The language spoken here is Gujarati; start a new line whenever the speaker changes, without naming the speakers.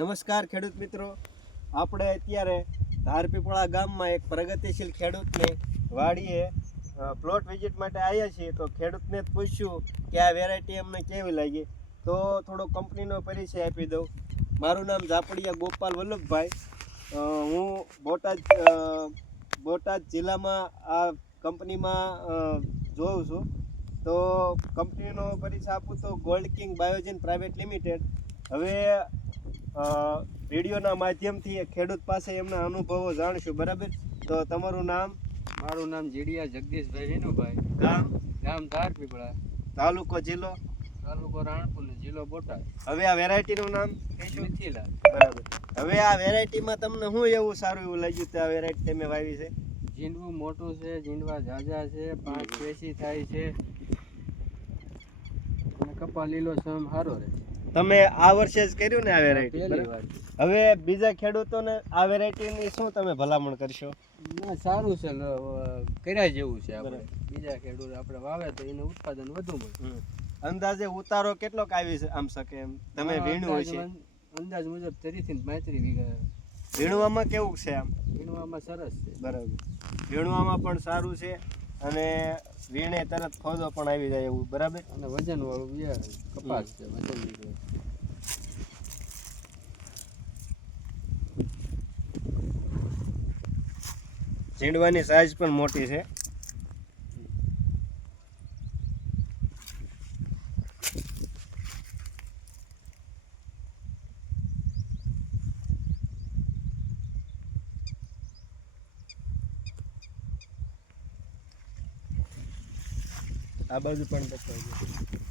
નમસ્કાર ખેડૂત મિત્રો. આપણે અત્યારે ધારપીપળા ગામમાં એક પ્રગતિશીલ ખેડૂતને વાડીએ પ્લોટ વિઝિટ માટે આવ્યા છીએ. તો ખેડૂતને જ પૂછ્યું કે આ વેરાયટી અમને કેવી લાગી? તો થોડો કંપનીનો પરિચય આપી દઉં. મારું નામ ઝાપડિયા ગોપાલ વલ્લભભાઈ. હું બોટાદ બોટાદ જિલ્લામાં આ કંપનીમાં જોઉં છું. તો કંપનીનો પરિચય આપું તો Gold King Biogen private limited હવે વિડીયોના માધ્યમથી ખેડૂત પાસે એમના અનુભવો જાણશું બરાબર? તો તમારું નામ?
મારું નામ જીડિયા જગદીશભાઈ વિનુભાઈ.
ગામ?
ગામ ધારપીપળા
તાલુકો જિલ્લો?
તાલુકો રાણપુર જિલ્લો બોટાદ.
હવે આ વેરાયટીનું નામ?
મિથિલા
બરાબર. હવે આ વેરાયટીમાં તમને શું એવું સારું એવું લાગ્યું તે આ વેરાયટી તમે વાવી છે?
જીંડવું મોટું છે જીંડવા ઝાઝા છે પાંચ પેશી થાય છે. અને કપા લીલો સમ સારો રહે.
તમે આ વર્ષે જ કર્યું ને આ વેરાયટી હવે બીજા ખેડૂતોને આ વેરાયટીની શું તમે ભલામણ કરશો?
ના સારું છે કર્યા જેવું છે આપણે. બીજા ખેડૂત આપણે વાવે તો એનું ઉત્પાદન વધુ મળે.
અંદાજે ઉતારો કેટલો આવી આમ શકે એમ? તમે
વીણું
છે.
અંદાજ મુજબ ત્રીસથી થી પાંત્રીસ વીઘા.
વીણવામાં કેવું છે આમ?
વીણવામાં સરસ છે.
બરાબર. વીણવામાં પણ સારું છે. અને વીણે તરત ફોદો પણ આવી જાય એવું બરાબર?
અને વજન વાળું બિયારણ કપાસ છે વજન નીકળે.
ઝીંડવાની સાઈઝ પણ મોટી છે. આ બાજુ પણ બતાવજો.